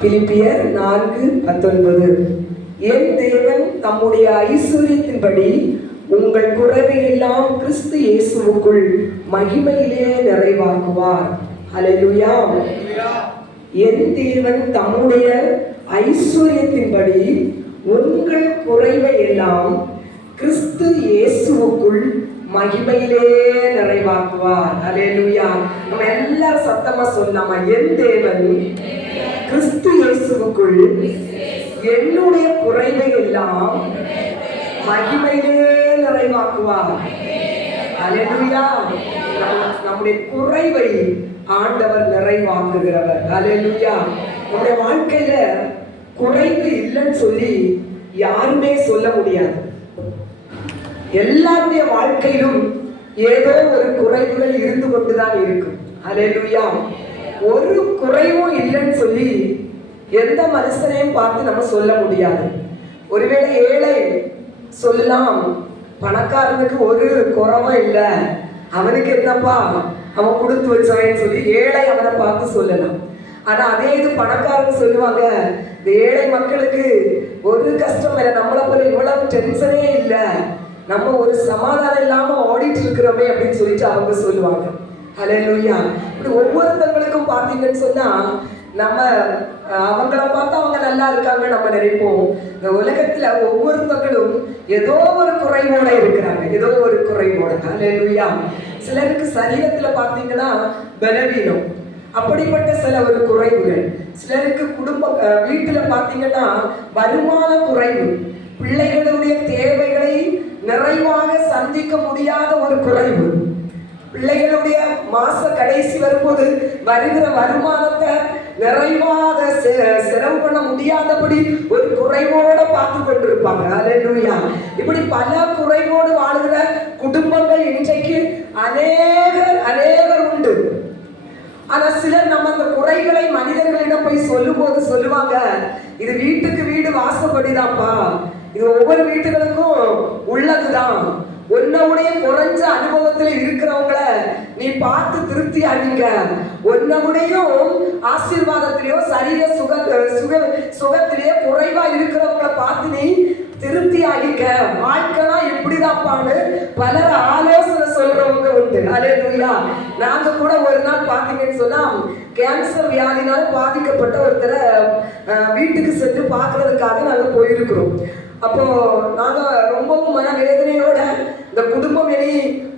பிலிப்பியர் 4:19. என் தேவன் தம்முடைய ஐஸ்வரியத்தின்படி உங்கள் குறைவையெல்லாம் கிறிஸ்து இயேசுவுக்குள் மகிமையிலே நிறைவாக்குவார். ஹல்லேலூயா. என் தேவன் தம்முடைய ஐஸ்வரியத்தின்படி உங்கள் குறைவையெல்லாம் கிறிஸ்து இயேசுவுக்குள் மகிமையிலே நிறைவாக்குவார். ஹல்லேலூயா. நம்ம எல்லாரும் சத்தமா சொல்லாமா? என் தேவன் கிறிஸ்து இயேசுவுக்குள் என்னுடைய குறைவை எல்லாம் மகிமையிலே நிறைவாக்குவார். ஹல்லேலூயா. நம்முடைய குறைவை ஆண்டவர் நிறைவாக்குகிறவர். ஹல்லேலூயா. நம்முடைய வாழ்க்கையில குறைவு இல்லைன்னு சொல்லி யாருமே சொல்ல முடியாது. எல்லாருடைய வாழ்க்கையிலும் ஏதோ ஒரு குறைவுகள் இருந்து கொண்டுதான் இருக்கும். ஹல்லேலூயா. ஒரு குறைவும் இல்லைன்னு சொல்லி எந்த மனுஷனையும் பார்த்து நம்ம சொல்ல முடியாது. ஒருவேளை ஏழை சொல்லலாம், பணக்காரனுக்கு ஒரு குறைவும் இல்லை, அவனுக்கு என்னப்பா அவன் கொடுத்து வச்சவன்னு சொல்லி ஏழை அவனை பார்த்து சொல்லலாம். ஆனா அதே இது பணக்காரன் சொல்லுவாங்க, இந்த ஏழை மக்களுக்கு ஒரு கஷ்டம் இல்லை, நம்மளை போல இவ்வளவு டென்ஷனே இல்லை, நம்ம ஒரு சமாதானம் இல்லாம ஓடிட்டு இருக்கிறோமே அப்படின்னு சொல்லிட்டு அவங்க சொல்லுவாங்க. ஹல்லேலூயா. இப்படி ஒவ்வொருத்தங்களுக்கும் பார்த்தீங்கன்னு சொன்னா நம்ம அவங்கள பார்த்தா அவங்க நல்லா இருக்காங்க நம்ம நினைப்போம். இந்த உலகத்துல ஒவ்வொருத்தங்களும் ஏதோ ஒரு குறைவோட இருக்கிறாங்க, ஏதோ ஒரு குறைவோட. ஹல்லேலூயா. சிலருக்கு சரீரத்துல பார்த்தீங்கன்னா பலவீனம், அப்படிப்பட்ட சில ஒரு குறைவுகள். சிலருக்கு வீட்டுல பார்த்தீங்கன்னா வருமான குறைவு, பிள்ளைகளுடைய தேவைகளை நிறைவாக சந்திக்க முடியாத ஒரு குறைவு, பிள்ளைகளுடைய மாச கடைசி வரும்போது வருகிற வருமானத்தை நிறைவாக செலவு பண்ண முடியாதபடி ஒரு குறைவோட பார்த்து கொண்டிருப்பாங்க. ஹல்லேலூயா. இப்படி பல குறைவோடு வாழ்கிற குடும்பங்கள் இன்றைக்கு அநேகர் உண்டு. ஆனா சிலர் நம்ம அந்த குறைகளை மனிதர்களிடம் போய் சொல்லும் போது சொல்லுவாங்க, இது வீட்டுக்கு வீடு வாசப்படிதான்ப்பா, இது ஒவ்வொரு வீட்டுகளுக்கும் உள்ளதுதான், உன்னுடைய குறைஞ்ச அனுபவத்துல இருக்கிறவங்கள நீ பார்த்து திருப்தி அடைங்க, உன்னுடையும் ஆசீர்வாதத்திலேயோ சரீர சுகத்திலேயோ குறைவா இருக்கிறவங்கள பார்த்து நீ திருப்தி அடிக்க, வாழ்க்கைனா இப்படிதான்ப்பான்னு பலர் ஆலோசனை சொல்றவங்க உண்டு. ஹல்லேலூயா. நாங்க கூட ஒரு நாள் பாத்தீங்கன்னு சொன்னா கேன்சர் வியாதினால பாதிக்கப்பட்ட ஒருத்தரை வீட்டுக்கு சென்று பார்க்கறதுக்காக நாங்க போயிருக்கிறோம். அப்போ நாங்க ரொம்பவும் மன வேதனையோட, இந்த குடும்பம் இனி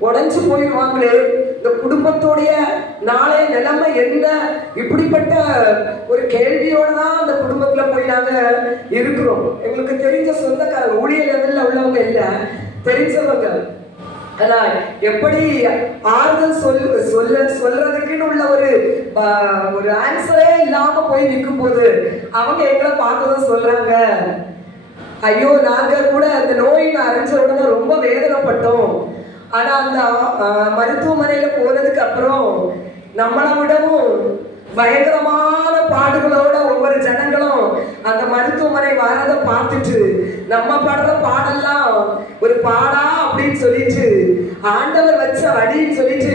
உடைஞ்சு போயிடுவாங்களே, இந்த குடும்பத்தோடைய நாளைய நிலைமை என்ன, இப்படிப்பட்ட ஒரு கேள்வியோட தான் அந்த குடும்பத்துல போய் நாங்க இருக்கிறோம். எங்களுக்கு தெரிஞ்ச சொந்தக்காரங்க, ஊழிய லெவல்ல உள்ளவங்க இல்ல, தெரிஞ்சவங்க. ஆனா எப்படி ஆறுதல் சொல்றதுக்குன்னு உள்ள ஒரு ஆன்சரே இல்லாம போய் நிற்கும் போது அவங்க எங்களை பார்த்ததும் சொல்றாங்க, ஐயோ நாங்க கூட அந்த நோயின் அறிஞ்ச உடனே ரொம்ப வேதனைப்பட்டோம், ஆனா அந்த மருத்துவமனையில போனதுக்கு அப்புறம் நம்மளை விடவும் பயங்கரமான பாடுகளோட ஒவ்வொரு ஜனங்களும் அந்த மருத்துவமனை வரதை பார்த்துட்டு நம்ம படுற பாடெல்லாம் ஒரு பாடா அப்படின்னு சொல்லிட்டு ஆண்டவர் வச்ச வழின்னு சொல்லிட்டு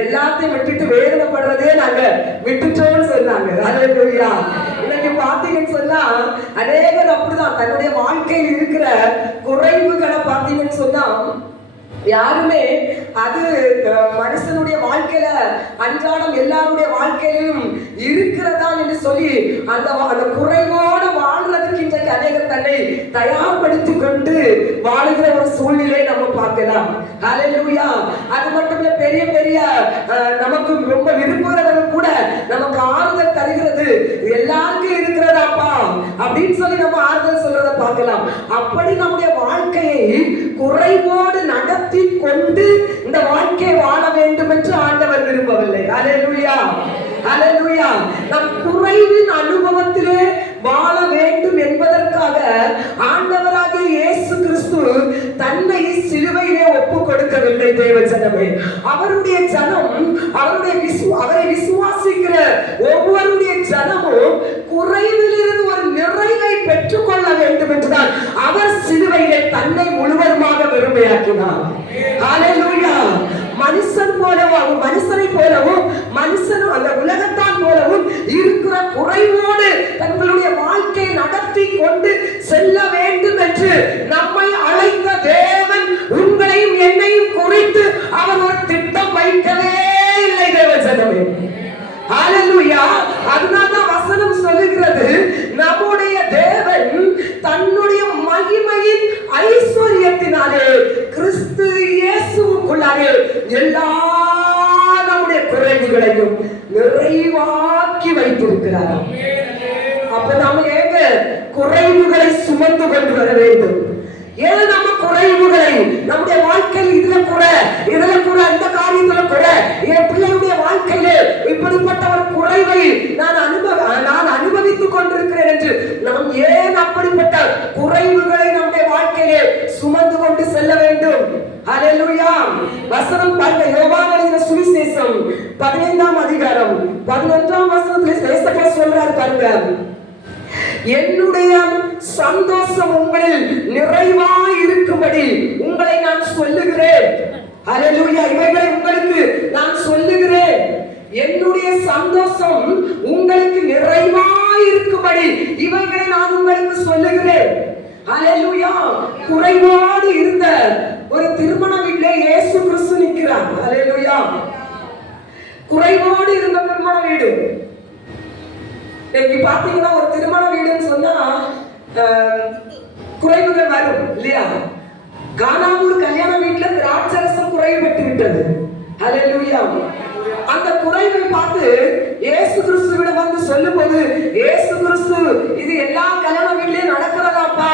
எல்லாத்தையும் விட்டுட்டு வேதனைப்படுறதே நாங்க விட்டுட்டோம்னு சொன்னாங்க. ஹல்லேலூயா. இன்னைக்கு பாத்தீங்கன்னு சொன்னா அநேகர் அப்படிதான் தன்னுடைய வாழ்க்கையில் இருக்கிற குறைவுகளை பாத்தீங்கன்னு சொன்னா யாருமே அது மனுஷனுடைய வாழ்க்கையில அன்றாடம் எல்லாருடைய வாழ்க்கையிலும் இருக்கிறதா என்று சொல்லி அந்த குறைவோடு வாழ்றதுக்கு இன்றைக்கு அநேகர் தன்னை தயார்படுத்தி கொண்டு வாழுகிற ஒரு சூழ்நிலை நம்ம பார்க்கலாம். ஹல்லேலூயா. அது மட்டும் இல்ல, பெரிய பெரிய நமக்கு ரொம்ப விரும்புகிறவர்கள் கூட நமக்கு ஆறுதல் தருகிறது, எல்லாருக்கும் இருக்கிறதாப்பா அப்படின்னு சொல்லி நம்ம ஆறுதல் சொல்றதை பார்க்கலாம். அப்படி நம்முடைய வாழ்க்கையை குறைவோடு நடத்தி கொண்டு இந்த வாழ்க்கையை வாழ வேண்டும் என்று ஆண்டவர் விரும்பவில்லை. ஹல்லேலூயா. ஹல்லேலூயா. நம் குறைவின் அனுபவத்திலே வாழ வேண்டும் என்பதற்காக ஆண்டவராகிய இயேசு கிறிஸ்து தன்னை சிலுவையிலே ஒப்பு கொடுக்கவில்லை. தேவஜனமே, அவருடைய ஜனம், அவரை விசுவாசிக்கிற ஒவ்வொருடைய ஜனமும் குறைவிலிருந்து ஒரு நிறைவை பெற்றுக்கொள்ள வேண்டும் என்றுதான் அவர் சிலுவையிலே தன்னை முழுவதுமாக வெறுமையாக்கினார். ஹல்லேலூயா. மனுஷனை போலவும் மனுஷன் ஜனமே. ஹalleluya. அதனால வசனம் சொல்லுகிறது, நம்முடைய தேவன் தன்னுடைய மகிமையின் ஐஸ்வரியத்தினாலே கிறிஸ்து இயேசுவுக்குள்ளாக எல்லா நம்முடைய குறைவுகளையும் நிறைவாக்கி வைத்திருக்கிறார். அப்ப நாம ஏங்க குறைவுகளை சுமந்து கொண்டு வர வேண்டும்? ஏன் நம்ம குறைவுகளை நம்முடைய வாழ்க்கையில் இதுல கூட அந்த காரியத்துல கூட என் பிள்ளையுடைய வாழ்க்கையில இப்படிப்பட்ட ஒரு குறைவை நான் அனுபவித்துக் கொண்டிருக்கிறேன் என்று நாம் ஏன் அப்படிப்பட்ட குறைவுகளை நம்முடைய வாழ்க்கையிலே சுமந்து கொண்டு செல்ல வேண்டும்? ஹalleluya. வசனம் பாருங்க, யோவான் எழுதின சுவிசேஷம் 15ஆம் அதிகாரம் 11ஆம் வசனத்திலே இயேசு சொல்றாரு பாருங்க, என்னுடைய சந்தோஷம் உங்களில் நிறைவாய் இருக்கும்படி உங்களை நான் சொல்லுகிறேன். ஹalleluya. இவைகளை உங்களுக்கு நான் சொல்லுகிறேன். என்னுடைய சந்தோஷம் உங்களுக்கு நிறைவாய் இருக்கும்படி இவைகளை நான் உங்களுக்கு சொல்லுகிறேன். ஹalleluya. குறைவோடு இருந்த ஒரு திருமண வீட்டிலே இயேசு கிறிஸ்து நிற்கிறார். ஹalleluya. குறைவோடு இருந்த திருமண வீடு. இன்னைக்கு பாத்தீங்கன்னா ஒரு திருமண வீடுன்னு சொன்னா குறைவுகள் வரும் இல்லையா? கானாவூர் கல்யாண வீட்டுல திராட்சரசம் குறைபட்டு விட்டது. ஹalleluya. அந்த குறைவை பார்த்து இயேசு கிறிஸ்துவிடம் வந்து சொல்லும்போது, இயேசு கிறிஸ்து இது எல்லா கல்யாண வீட்லயும் நடக்கிறதாப்பா,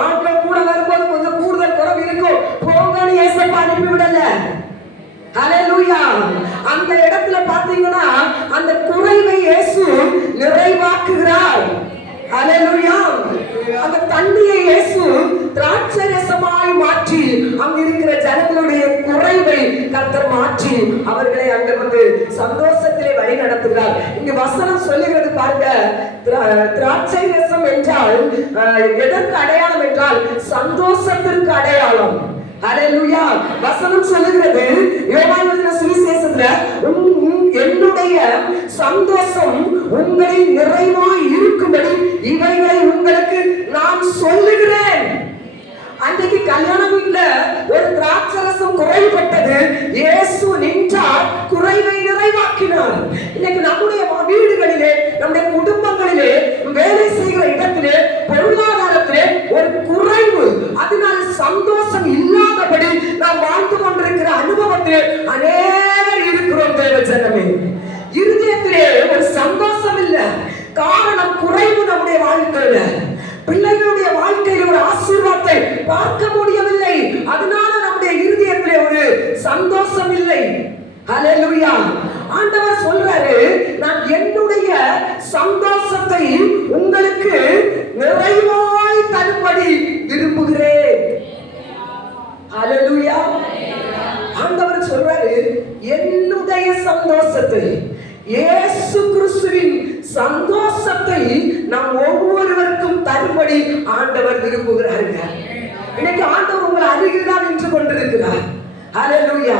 ஆட்கள் கூட வரும்போது கொஞ்சம் கூடுதல் குறைவு இருக்கும், போங்கன்னு இயேசப்பா அனுப்பி விடல. ஹalleluya. அந்த இடத்துல பாத்தீங்கன்னா அந்த குறைவை இயேசு நிறைவாக்குகிறார். ஹalleluya. அந்த தண்ணியை இயேசு திராட்சரசமாய் மாற்றி அங்க இருக்கிற ஜனங்களுடைய குறைவை கர்த்தர் மாற்றி அவர்களை அங்க வந்து சந்தோஷத்திலே வழி நடத்துகிறார். இங்க வசனம் சொல்லுகிறது பாருங்க, திராட்சை ரசம் என்றால் எதற்கு அடையாளம் என்றால் சந்தோஷத்திற்கு அடையாளம். ஹalleluya. வசனம் சொல்லுகிறது யோவான் எழுதின சுவிசேஷத்துல, என்னுடைய சந்தோஷம் உங்களில் நிறைவாய் இருக்கும்படி இவைகளை உங்களுக்கு நான் சொல்லுகிறேன். அன்றைக்கு கல்யாண வீட்டுல ஒரு திராட்சரசம் குறைபட்டது, இயேசு நின்றார், குறைவை நிறைவாக்கினார். இன்னைக்கு நம்முடைய வீடுகளிலே, நம்முடைய குடும்பங்களிலே, வேலை செய்கிற இடத்திலே, பொருளாதாரத்திலே ஒரு குறைவு, அதனால சந்தோஷம் இல்லாதபடி நாம் வாழ்ந்து கொண்டிருக்கிற அனுபவத்திலே அநேகர் இருக்கிறோம். தேவ ஜனமே, இருதயத்திலே ஒரு சந்தோஷம் இல்லை. காரணம் குறைவு நம்முடைய வாழ்க்கையில. பிள்ளைகளுடைய வாழ்க்கையில் ஒரு ஆசீர்வாதத்தை பார்க்க முடியவில்லை. அதனால நம்முடைய இருதயத்திலே ஒரு சந்தோஷம் இல்லை. ஹalleluya. ஆண்டவர் சொல்றாரு, நான் என்னுடைய சந்தோஷத்தை உங்களுக்கு நிறைவாய் தரும்படி விரும்புகிறேன். ஹalleluya. ஆண்டவர் சொல்றாரு, என்னுடைய சந்தோஷத்தை, இயேசு கிறிஸ்துவின் சந்தோஷத்தை நாம் ஒவ்வொருவருக்கும் தரும்படி ஆண்டவர் விரும்புகிறாருங்க. இன்னைக்கு ஆண்டவர் உங்களை அருகில் தான் நின்று கொண்டிருக்கிறார். ஹalleluya.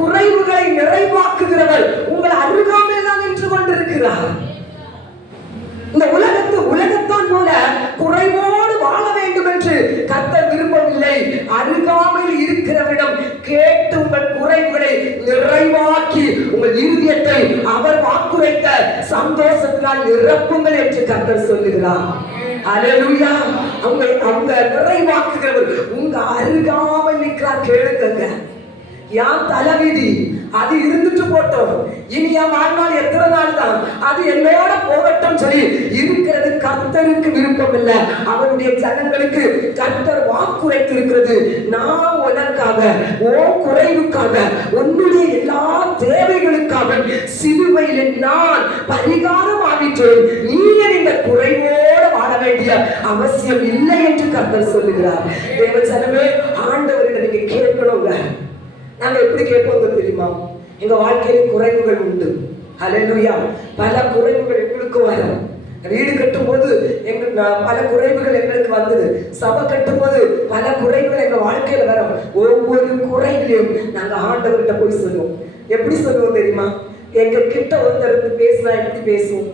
குறைவுகளை நிறைவாக்குகிறவர் உங்கள் அருகாமையில் தான் நின்று கொண்டிருக்கிறார். இந்த உலகத்தான் போல குறைவோடு வாழ வேண்டும் என்று கர்த்தர் விரும்பவில்லை. அருகாமையில் இருக்கிறவரிடம் கேட்டு உங்கள் குறைவுகளை நிறைவாக்கி உங்கள் இருதயத்தை அவர் வாக்குரைத்த சந்தோஷத்தினால் நிரப்புங்கள் என்று கர்த்தர் சொல்லுகிறார். ஹalleluya. அவங்க நிறைவாக்குகிறவர் உங்க அருகாமையில் நிற்கிறார். கேளுங்க, யான் தலைவிதி, அது இருந்துட்டு போட்டோம், இனி என் வாழ்நாள் எத்தனை நாள் தான், அது என்னோட போகட்டும் சொல்லி இருக்கிறது கர்த்தருக்கு விருப்பம் இல்லை. அவருடைய ஜனங்களுக்கு கர்த்தர் வாக்குரைத்து இருக்கிறது, நான் உனக்காக, ஓ குறைவுக்காக, உன்னுடைய எல்லா தேவைகளுக்காக சிலுவையில் நான் பரிகாரம் ஆகிட்டேன், நீ இந்த குறைவோடு வாழ வேண்டிய அவசியம் இல்லை என்று கர்த்தர் சொல்லுகிறார். தேவ ஜனமே, ஆண்டவரிடம் நீங்க கேட்கணுங்க. நாங்க எப்படி கேட்போம் தெரியுமா? எங்க வாழ்க்கையில குறைவுகள் உண்டு. ஹalleluya. பல குறைவுகள் எங்களுக்கு வரும். வீடு கட்டும் போது பல குறைவுகள் எங்களுக்கு வந்தது. சபை கட்டும் போது பல குறைவுகள் எங்க வாழ்க்கையில வரும். ஒவ்வொரு குறைகளையும் நாங்க ஆண்டவர்கிட்ட போய் சொல்லுவோம். எப்படி சொல்லுவோம் தெரியுமா? எங்க கிட்ட ஒருத்தருக்கு பேசினா எப்படி பேசுவோம்,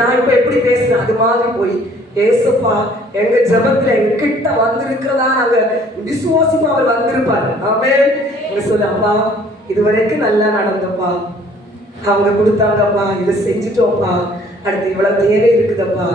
நான் இப்ப எப்படி பேசுறேன் அது மாதிரி போய், ஏசப்பா எங்க ஜபத்துல எங்க கிட்ட வந்திருக்கிறதா நாங்க விசுவாசமா அவர் வந்திருப்பாரு. ஆமென். சொல்ல, அப்பா இதுவரைக்கும் நல்லா நடந்தப்பா, அவங்க கொடுத்தாங்கப்பா, இதை செஞ்சுட்டோம்ப்பா, அடுத்து இவ்வளவு தேவை இருக்குதப்பா,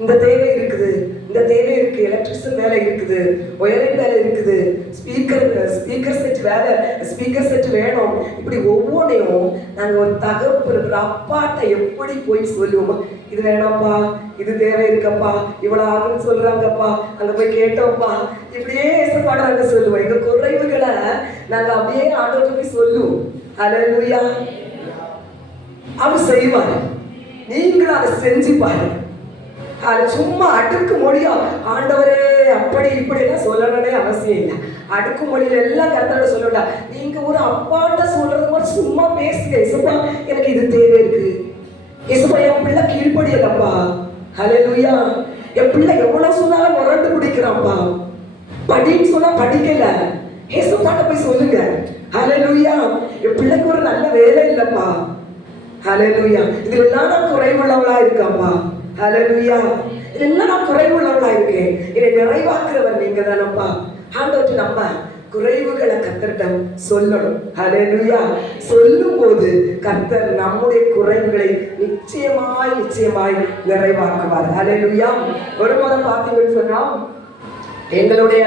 இந்த தேவை இருக்குது, இந்த தேவை இருக்கு, எலக்ட்ரிஷியன் வேலை இருக்குது, ஒயரிங் வேலை இருக்குது, ஸ்பீக்கர் செட் வேலை, ஸ்பீக்கர் செட் வேணும். இப்படி ஒவ்வொன்றையும் நாங்கள் ஒரு தகப்பு இருக்கிற அப்பாட்ட எப்படி போய் சொல்லுவோம், இது வேணாம்ப்பா, இது தேவை இருக்கப்பா, இவ்வளோ ஆகுன்னு சொல்றாங்கப்பா, அங்கே போய் கேட்டோம்ப்பா, இப்படியே ஏசப்பாடுறாங்க சொல்லுவோம். எங்கள் குறைவுகளை நாங்கள் அப்படியே ஆண்டவர்கிட்ட போய் சொல்லுவோம். ஹல்லேலூயா. அவர் செய்வார், நீங்களும் அதை செஞ்சு பாருங்க. அது சும்மா அடுக்கு மொழியா ஆண்டவரே அப்படி இப்படி எல்லாம் சொல்லணும்னே அவசியம் இல்லை. அடுக்கு மொழியில எல்லாம் கர்த்தரோட சொல்லட்டா. நீங்க ஒரு அப்பாட்ட சொல்றது மாதிரி சும்மா பேசுங்க. இசப்பா எனக்கு இது தேவை இருக்கு, இசப்பா என் பிள்ளை கீழ்படியலப்பா, ஹல்லேலூயா, என் பிள்ளை எவ்வளவு சொன்னாலும் முரண்டு பிடிக்கிறான்ப்பா, படின்னு சொன்னா படிக்கல, இசப்பாட்ட போய் சொல்லுங்க. ஹல்லேலூயா. என் பிள்ளைக்கு ஒரு நல்ல வேலை இல்லப்பா, ஹல்லேலூயா, இதுல எல்லாம் நான் குறைவுள்ளவளா இருக்காப்பா, ஹல்லேலூயா, இதெல்லாம் நான் குறைவுள்ளவளா இருக்கேன், இதை நிறைவாக்குறவர் நீங்க தானப்பா. ஆண்டவர்கிட்ட நம்ம குறைவுகளை கர்த்தரிடம் சொல்லணும். ஹல்லேலூயா. சொல்லும் போது கர்த்தர் நம்முடைய குறைவுகளை நிச்சயமாய் நிறைவாக்குவார். ஹல்லேலூயா. ஒரு முறை பார்த்தீங்கன்னு சொன்னா எங்களுடைய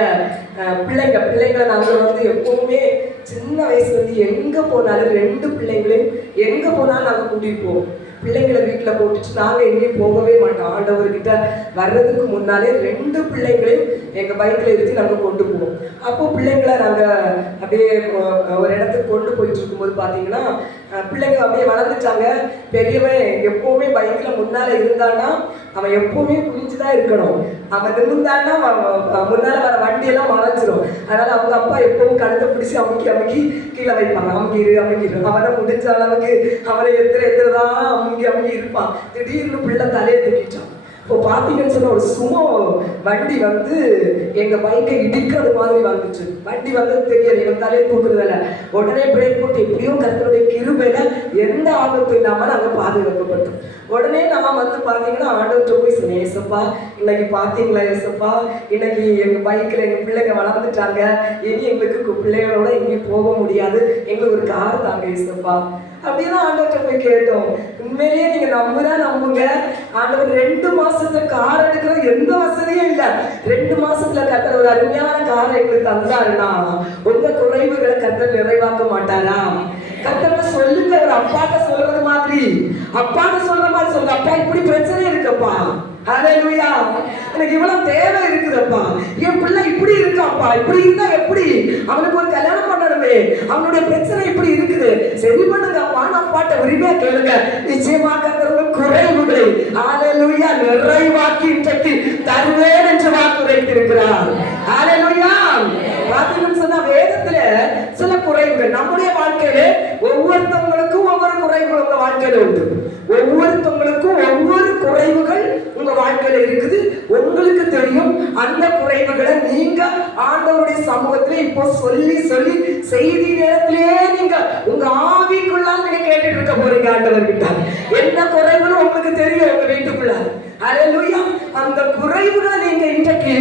பிள்ளைங்களை நாங்கள் எப்பவுமே சின்ன வயசுல எங்க போனாலும் 2 பிள்ளைங்களையும் எங்க போனாலும் நாங்கள் கூட்டிட்டு போவோம். பிள்ளைங்களை வீட்டில் போட்டுட்டு நாங்கள் எங்கேயும் போகவே மாட்டோம். ஆண்டவர்கிட்ட வர்றதுக்கு முன்னாலே 2 பிள்ளைங்களையும் எங்கள் பைக்கில் இருத்தி நாங்கள் கொண்டு போவோம். அப்போ பிள்ளைங்களை நாங்கள் அப்படியே ஒரு இடத்துக்கு கொண்டு போயிட்டு இருக்கும்போது பார்த்தீங்கன்னா பிள்ளைங்க அப்படியே வளர்ந்துட்டாங்க. பெரியவன் எப்பவுமே பைக்கில் முன்னால் இருந்தான்னா அவன் எப்பவுமே குனிஞ்சுதான் இருக்கணும். அவன் நிமிந்தான்னா முன்னால் வர வண்டியெல்லாம் மறைஞ்சிரும். அதனால அவங்க அப்பா எப்பவும் கழுத்தை பிடிச்சி அமுக்கி கீழே வைப்பாங்க. அமுக்கிரு அவனை முடிஞ்ச அளவுக்கு அவனை எத்திரதான் அமுக்கி இருப்பான். திடீர்னு பிள்ளை தலையை தூக்கிட்டான். இப்போ பார்த்தீங்கன்னு சொன்ன ஒரு சுமோ வண்டி எங்க பைக்கை இடிக்கிறது மாதிரி வந்துச்சு. வண்டி தெரியல, இவன் தலையை தூக்குறதில்ல. உடனே பிரேக் போட்டு எப்படியோ கர்த்தருடைய கிருபையில எந்த ஆபத்தும் இல்லாம நாங்க பாதுகாக்கப்பட்டோம். உடனே நான் பார்த்தீங்கன்னா ஆண்டவர்கிட்ட போய் சொன்னேன், ஏசப்பா இன்னைக்கு பார்த்தீங்களா ஏசப்பா, இன்னைக்கு எங்க பைக்கில் எங்க பிள்ளைங்க வளர்ந்துட்டாங்க, இனி எங்களுக்கு பிள்ளைகளோட எங்கேயும் போக முடியாது, எங்களுக்கு ஒரு கார் தாங்க ஏசப்பா அப்படின்னு ஆண்டவர்கிட்ட போய் கேட்டோம். உண்மையிலேயே நீங்க நம்புங்க, ஆண்டவர் 2 மாசத்துல கார் எடுக்கிறது எந்த வசதியும் இல்லை. 2 மாசத்துல கர்த்தர் ஒரு அருமையான காரை எங்களுக்கு தந்தாருன்னா உங்க குறைவுகளை கர்த்தர் நிறைவாக்க மாட்டாரா? கர்த்தர்கிட்ட சொல்லுங்க. ஒரு அப்பாட்ட சொல்றது மாதிரி சொல்லுங்க, அப்பா இப்படி பிரச்சனை இருக்குப்பா, ஹல்லேலூயா, எனக்கு இவ்வளவு தேவை இருக்குதப்பா, என் பிள்ளை இப்படி இருக்காப்பா, இப்படி இருந்தா எப்படி, அவனுக்கு ஒரு கல்யாணம் பண்ணணுமே, அவனுடைய பிரச்சனை இப்படி இருக்குது, சரி பண்ணுங்கப்பா. அப்பாட்ட உரிமையா கேளுங்க. நிச்சயமாக குறைவுகளை ஹல்லேலூயா நிறைவாக்கி இன்றைக்கு தருவேன் என்று வாக்கு வைத்திருக்கிறார். ஹல்லேலூயா. பார்த்தீங்கன்னு சொன்னா வேதத்துல சில குறைவுகள் நம்முடைய வாழ்க்கையில ஒவ்வொருத்தவங்களுக்கும் ஒவ்வொரு குறைவுகள் உங்க வாழ்க்கையில உண்டு. ஒவ்வொருத்தவங்களுக்கும் ஒவ்வொரு குறைவுகள் உங்க வாழ்க்கையில இருக்குது. உங்களுக்கு தெரியும். அந்த குறைவுகளை நீங்க ஆண்டவருடைய சமூகத்துல இப்போ சொல்லி செய்தி நேரத்திலேயே நீங்க உங்க ஆவிக்குள்ளால் நீங்க கேட்டுட்டு இருக்க போறீங்க. ஆண்டவர்கிட்ட என்ன குறைவுன்னு உங்களுக்கு தெரியும் உங்க வீட்டுக்குள்ள. ஹல்லேலூயா. அந்த குறைவுகளை நீங்க இன்றைக்கு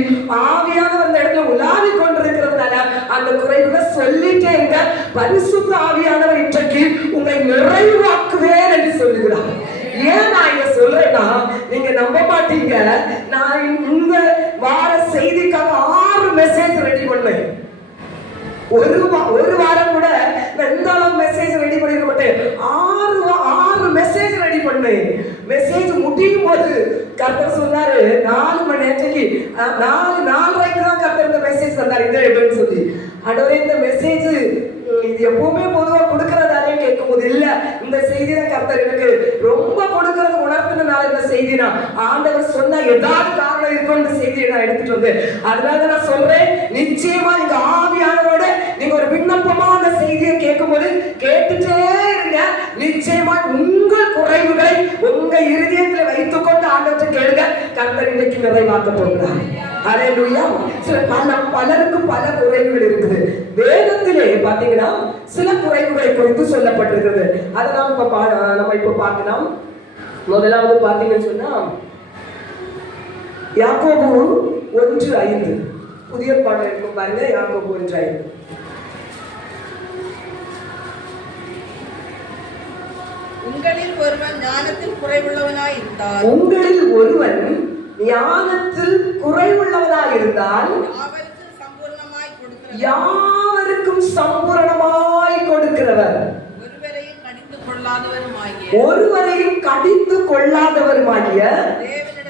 ஆவியானவர் அந்த இடத்துல உலாவி கொண்டிருக்கிறதுனால அந்த குறைவுகளை சொல்லிட்டே இருங்க. பரிசுத்த ஆவியானவர் இன்றைக்கு உங்களை நிறைவாக்குவேன் என்று சொல்லுகிறார். ஏன் நான் இதை சொல்றேன்னா நீங்க நம்ப மாட்டீங்க. நான் இந்த வார செய்திக்காக 6 மெசேஜ் ரெடி பண்ணேன். ஒரு வாரம் கூட எந்த அளவு மெசேஜ் ரெடி பண்ணிருக்க மாட்டேன். 6 மெசேஜ் ரெடி பண்ணேன். மெசேஜ் முடியும் போது கர்த்தர் சொன்னாரு 4 மணி நேரத்துக்கு 4:30 தான் கர்த்தர் இந்த மெசேஜ் தந்தார். இந்த எடுன்னு சொல்லி ஆண்டவரே இந்த மெசேஜ் இது எப்பவுமே பொதுவாக கொடுக்கறதானே கேட்கும் போது இல்ல, இந்த செய்தி தான் கர்த்தர் எனக்கு ரொம்ப கொடுக்கறது உணர்த்தினால இந்த செய்தி நான் ஆண்டவர் சொன்னா ஏதாவது காரணம் இருக்கும் இந்த செய்தியை நான் எடுத்துட்டு வந்தேன். அதனால நான் சொல்றேன், நிச்சயமா நீங்க ஆவியானவரோட நீங்க ஒரு விண்ணப்பமா அந்த செய்தியை கேட்கும் போது கேட்டுட்டே இருங்க. நிச்சயமா உங்கள் குறைவுகளை உங்க இருதயத்தில் வைத்துக் கொண்டு ஆண்டவற்றை கேளுங்க. கர்த்தர் இன்னைக்கு நிறைவாக்க போகிறார். ஹல்லேலூயா. பலருக்கு பல குறைவுகள் இருக்குது. வேதத்திலே பாத்தீங்கன்னா சில குறைவுகளை குறித்து சொல்லப்பட்டிருக்கிறது. அதை நம்ம இப்ப பார்க்கலாம். முதலாவது பாத்தீங்கன்னு சொன்னா யாக்கோபு 1:5 புதிய பாடம் இருக்கும் பாருங்க. யாக்கோபு 1:5 உங்களில் ஒருவன் ஞானத்தில் குறைவுள்ளவனாய் இருந்தால் யாவருக்கும் சம்பூரணமாய் கொடுக்கிறவர், ஒருவரையும் கடிந்து கொள்ளாதவருமாகிய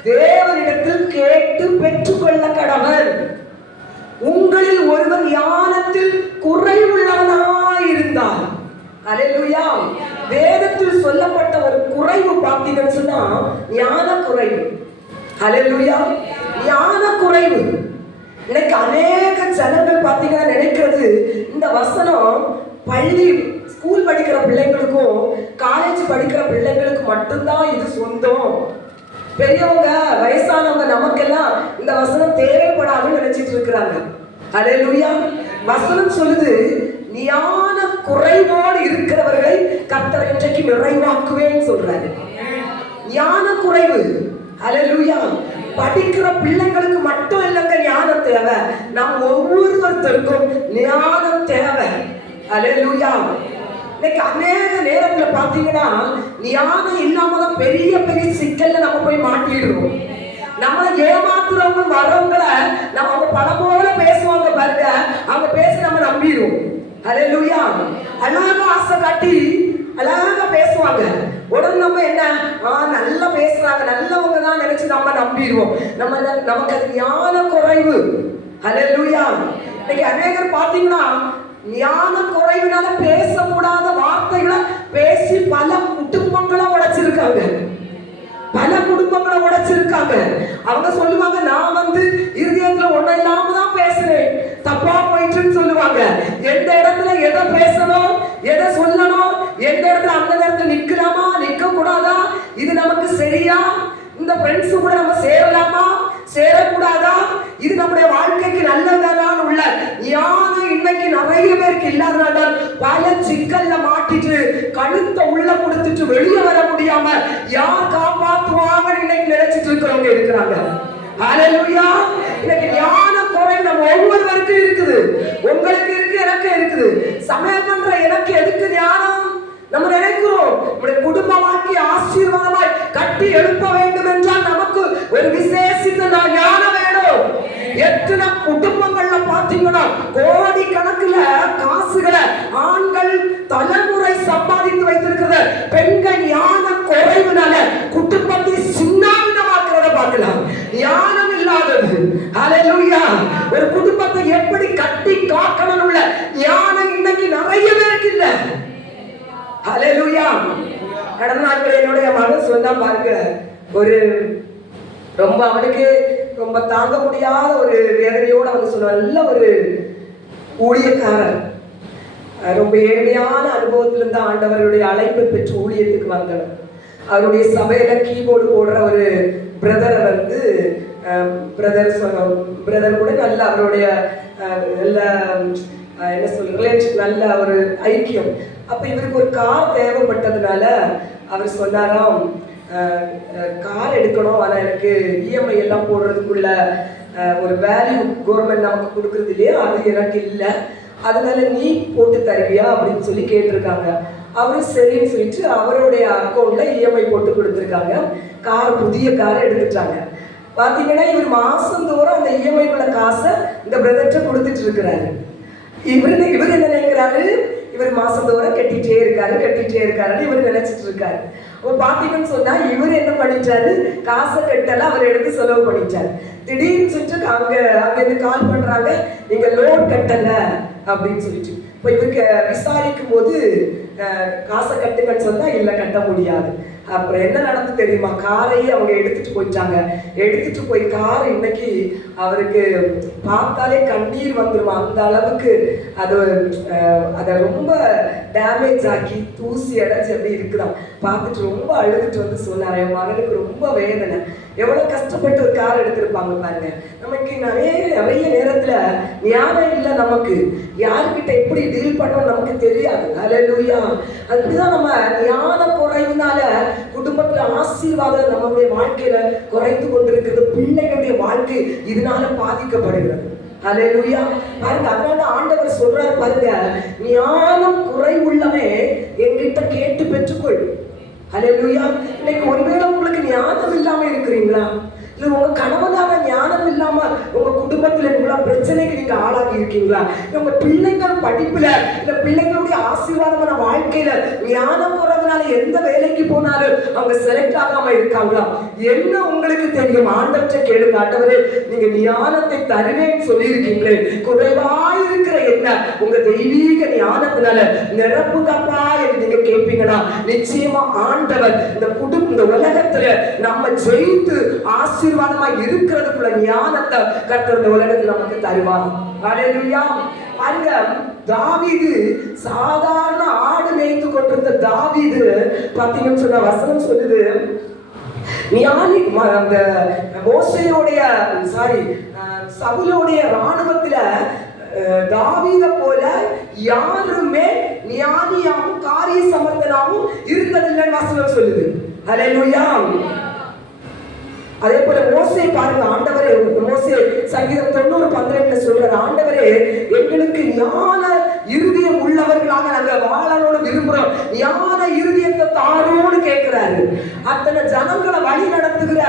தேவனிடத்தில் கேட்டு பெற்றுக்கொள்ள கடவர். உங்களில் ஒருவன் ஞானத்தில் குறைவுள்ளவனாய் இருந்தால், அல்லேலூயா, வேதத்தில் சொல்லப்பட்ட ஒரு குறைவு பார்த்தீங்கன்னு சொன்னா ஞான குறைவு. அல்லேலூயா, ஞான குறைவு. இன்னைக்கு அநேக ஜனங்கள் பார்த்தீங்கன்னா நினைக்கிறது இந்த வசனம் பள்ளி ஸ்கூல் படிக்கிற பிள்ளைங்களுக்கும் காலேஜ் படிக்கிற பிள்ளைங்களுக்கு மட்டும்தான் இது சொந்தம். பெரியவங்க வயசானவங்க நமக்கெல்லாம் இந்த வசனம் தேவைப்படாதுன்னு நினைச்சிட்டு இருக்கிறாங்க. அல்லேலூயா, வசனம் சொல்லுது ஞான குறைவோடு இருக்கிறவர்களை கர்த்தர் இன்றைக்கு நிறைவாக்குவேன்னு சொல்றாரு. ஞான குறைவு. அல்லேலூயா, படிக்கிற பிள்ளைங்களுக்கு மட்டும் இல்லைங்க ஞானம் தேவை, நம் ஒவ்வொருவருக்கும் ஞானம் தேவை. அல்லேலூயா, இன்னைக்கு அநேக நேரத்துல பாத்தீங்கன்னா ஞானம் இல்லாமதான் பெரிய பெரிய சிக்கல்ல நம்ம போய் மாட்டிடுறோம். நம்மளை ஏமாத்துறவங்க வரவங்களை நம்ம அவங்க பணம் போல பேசுவாங்க பாருங்க, அவங்க பேச நம்ம நம்பிடுவோம். அல்லேலூயா, அழகா ஆசை காட்டி அழகா பேசுவாங்க. உடனே நம்ம என்ன நல்லா பேசுறாங்க, நல்லவங்க தான் நினைச்சு நம்ம நம்பிடுவோம். நமக்கு அது ஞான குறைவு. அல்லேலூயா, இன்னைக்கு அநேகர் பாத்தீங்கன்னா ஞான குறைவினால பேசக்கூடாத வார்த்தைகளை பேசி பல குடும்பங்களை உடைச்சிருக்காங்க. பல குடும்பங்களை உடைச்சிருக்காங்க. அவங்க சொல்லுவாங்க, நான் இருதயத்துல ஒன்னும் இல்லாம தான் பேசுறேன், தப்பா போயிட்டுன்னு சொல்லுவாங்க. எந்த இடத்துல எதை பேசணும், எதை சொல்லணும், எந்த இடத்துல அந்த நேரத்துல நிக்கலாமா நிக்க கூடாதா, இது நமக்கு சரியா, இந்த ஃப்ரெண்ட்ஸ் கூட நம்ம சேரலாமா சேரக்கூடாதா, இது நம்முடைய வாழ்க்கைக்கு நல்லதான்னு உள்ள ஞானம் இன்னைக்கு நிறைய பேருக்கு இல்லாதனால பல சிக்கல்ல மாட்டிட்டு கழுத்தை உள்ள கொடுத்துட்டு வெளியே வர முடியாம யார் காப்பாற்றுவாங்கன்னு இன்னைக்கு நினைச்சிட்டு இருக்கிறவங்க இருக்கிறாங்க. அல்லேலூயா, இன்னைக்கு ஞான குறை நம்ம ஒவ்வொருவருக்கும் இருக்குது. உங்களுக்கு இருக்கு, எனக்கு இருக்குது. சமயம் பண்ற எனக்கு எதுக்கு ஞானம்? நம்ம நினைக்கிறோம் நம்முடைய குடும்ப வாழ்க்கை ஆசீர்வாதமாய் கட்டி எழுப்ப வேண்டும் என்றால் நமக்கு ஒரு விசேஷித்த ஞானம் வேணும். எத்தனை குடும்பங்கள்ல பாத்தீங்கன்னா கோடி கணக்குல காசுகளை ஆண்கள் தலைமுறை சம்பாதித்து வைத்திருக்கிறது. பெண்கள் ஞான குறைவுனால குடும்பத்தை சின்னாவினமாக்குறத பார்க்கலாம். ஞானம் இல்லாதது. அல்லேலூயா, ஒரு குடும்பத்தை எப்படி கட்டி காக்கணும் உள்ள ஞானம் இன்னைக்கு நிறைய பேருக்கு இல்ல. அல்லேலூயா, கடந்த நாட்கள் என்னுடைய மகன் சொன்னா பாருங்க, ஒரு ரொம்ப அவனுக்கு ரொம்ப தாங்க முடியாத ஒரு வேதனையோட அவன் சொன்ன நல்ல ஒரு ஊழியக்காரர், ரொம்ப ஏழ்மையான அனுபவத்திலிருந்து ஆண்டவருடைய அழைப்பை பெற்று ஊழியத்துக்கு வந்தவர். அவருடைய சபையில கீபோர்டு போடுற ஒரு பிரதரை பிரதர் கூட நல்ல அவருடைய நல்ல என்ன சொல்ற ரிலேஷன், நல்ல ஒரு ஐக்கியம். அப்ப இவருக்கு ஒரு கார் தேவைப்பட்டதுனால அவர் சொன்னாராம், கார் எடுக்கணும், ஆனா எனக்கு இஎம்ஐ எல்லாம் போடுறதுக்குள்ள ஒரு வேல்யூ கவர்மெண்ட் நமக்கு கொடுக்கறது இல்லையா, அது எனக்கு இல்லை, அதனால நீ போட்டு தருவியா அப்படின்னு சொல்லி கேட்டிருக்காங்க. அவரும் சரின்னு சொல்லிட்டு அவருடைய அக்கௌண்ட்ல இஎம்ஐ போட்டு கொடுத்துருக்காங்க. கார், புதிய காரை எடுத்துட்டாங்க. பாத்தீங்கன்னா இவர் மாசந்தோறும் அந்த இஎம்ஐ உள்ள காசை இந்த பிரதர்கிட்ட கொடுத்துட்டு இருக்கிறாரு. இவர் என்ன நினைக்கிறாரு, இவர் மாசந்தோறும் கட்டிட்டே இருக்காருன்னு இவர் நினைச்சிட்டு இருக்காரு. அப்போ பாத்தீங்கன்னு சொன்னா இவர் என்ன பண்ணிட்டாரு, காசை கட்டல அவர் எடுத்து செலவு பண்ணிட்டாரு. திடீர்னு சொல்லிட்டு அங்க இருந்து கால் பண்றாங்க, நீங்க லோன் கட்டல அப்படின்னு சொல்லிட்டு. இப்போ இவருக்கு விசாரிக்கும் போது காசை கட்டுங்கன்னு சொன்னா இல்ல கட்ட முடியாது. அப்புறம் என்ன நடந்து தெரியுமா, காரையே அவங்க எடுத்துட்டு போயிட்டாங்க. எடுத்துட்டு போய் காரை இன்னைக்கு அவருக்கு பார்த்தாலே கண்ணீர் வந்துருமா, அந்த அளவுக்கு அதை ரொம்ப டேமேஜ் ஆக்கி தூசி அடைச்சு அப்படி இருக்குதான். பார்த்துட்டு ரொம்ப அழுதுட்டு வந்து சொன்னார், என் மகனுக்கு ரொம்ப வேதனை, எவ்வளவு கஷ்டப்பட்டு ஒரு கார் எடுத்திருப்பாங்க பாருங்க. நமக்கு நிறைய நேரத்துல ஞானம் இல்லை, நமக்கு யாருக்கிட்ட எப்படி டீல் பண்ணணும் நமக்கு தெரியாது. அல்லேலூயா, அதுதான் நம்ம ஞான குறைவுனால குடும்பத்துல ஆசீர்வாதம் நம்மளுடைய வாழ்க்கையில குறைந்து கொண்டிருக்கிறது. பிள்ளைகளுடைய வாழ்க்கை இதனால பாதிக்கப்படுகிறது. அல்லேலூயா, பாருங்க, அதனால ஆண்டவர் சொல்றாரு பாருங்க, ஞானம் குறைவுள்ளவே என்கிட்ட கேட்டு பெற்றுக்கொள். ஹல்லேலூயா. இன்னைக்கு ஒருவேளை உங்களுக்கு ஞானம் இல்லாம இருக்கிறீங்களா? இல்ல உங்க கணவனால ஞானம் இல்லாம உங்க குடும்பத்துல இவ்வளவு பிரச்சனைக்கு நீங்க ஆளாகி இருக்கீங்களா? உங்க பிள்ளைங்கள் படிப்புல இல்ல பிள்ளைங்களுடைய ஆசீர்வாதமான வாழ்க்கையில ஞானம் குறைவனால எந்த வேலைக்கு போனாலும் அவங்க செலக்ட் ஆகாம இருக்காங்களா? என்ன உங்களுக்கு தெரியும்? ஆண்டவற்றை கேளுங்க. ஆண்டவரே, நீங்க ஞானத்தை தருவேன்னு சொல்லி இருக்கீங்களே, குறைவாயிருக்கிற என்ன உங்க தெய்வீக ஞானத்தினால நிரப்புங்கப்பா என்று நீங்க கேட்பீங்கன்னா நிச்சயமா ஆண்டவர் இந்த உலகத்துல நம்ம ஜெயித்து ஆசீர்வாதமா இருக்கிறதுக்குள்ள ஞானத்தை கர்த்தர் இந்த உலகத்துல நமக்கு தருவார். ஹல்லேலூயா. பாருங்க, தாவீது சாதாரண ஆடு மேய்த்து கொண்டிருந்த தாவீது பாத்தீங்கன்னு சொன்ன வசனம் சொல்லுது, ஞானி அந்த மோசேயோடைய சவுலோடைய ராணுவத்துல தாவீத போல யாருமே ஞானியாவும் காரிய சமர்த்தனாவும் இருந்ததில்லைன்னு வசனம் சொல்லுது. ஹல்லேலூயா. அதே போல மோசே பாருங்க, ஆண்டவரே, மோசே சங்கீதம் 90:12 சொல்றாரு, ஆண்டவரே எங்களுக்கு ஞான இருதயம் உள்ளவர்களாக நாங்க வாழணும்னு விரும்புறோம், ஞான இருதயத்தை தாரோன்னு கேட்கிறாரு. அத்தனை ஜனங்களை வழி நடத்துகிற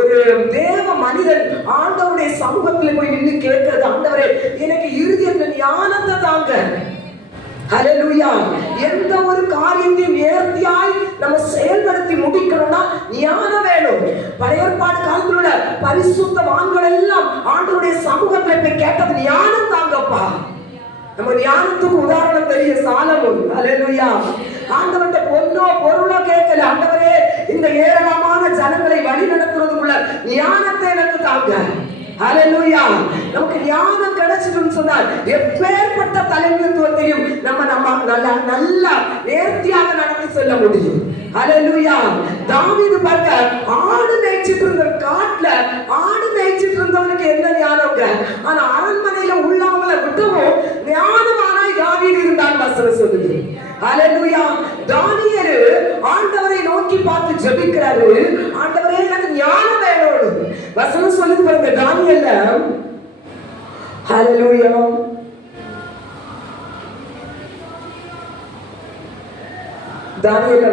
ஒரு தேவ மனிதன் ஆண்டவருடைய சமூகத்துல போய் நின்று கேட்கிறது, ஆண்டவரே எனக்கு இருதயத்துல ஞானத்தை தாங்க. ஹல்லேலூயா. எந்த ஒரு காரியத்தையும் நேர்த்தியாய் நம்ம செயல்படுத்தி முடிக்கணும்னா ஞானம் வேணும். பழைய ஏற்பாடு காலத்தில் உள்ள பரிசுத்தவான்கள் எல்லாம் ஆண்டவருடைய சமூகத்துல போய் கேட்டது ஞானம் தாங்கப்பா. நம்ம ஞானத்துக்கு உதாரணம் தெரியும், சாலமோன். ஹல்லேலூயா. ஆண்டவர்கிட்ட பொன்னோ பொருளோ கேட்கல, ஆண்டவரே இந்த ஏராளமான ஜனங்களை வழி நடத்துறதுக்குள்ள ஞானத்தை எனக்கு தாங்க. ஹல்லேலூயா. நமக்கு ஞானம் கிடைச்சிட்டுன்னு சொன்னால் எப்பேற்பட்ட தலைமைத்துவத்தையும் நம்ம நல்லா நேர்த்தியாக நடத்தி செல்ல முடியும். ஹல்லேலூயா. தாவீது பாருங்க, ஆடு மேய்ச்சிட்டு இருந்த காட்டுல ஆடு மேய்ச்சிட்டு இருந்தவனுக்கு என்ன ஞானம்ங்க, ஆனா அரண்மனையில உள்ளவங்களை விட்டவும் ஞானமானாய் தாவீது இருந்தான் வசனம் சொல்லுது. ஹல்லேலூயா. தானியேல் ஆண்டவரை நோக்கி பார்த்து ஜெபிக்கிறாரு, ஆண்டவரே எனக்கு ஞானம் வேணும் வசனம் சொல்லுது பாருங்க. தானியேல் ஹல்லேலூயா. தானியேல்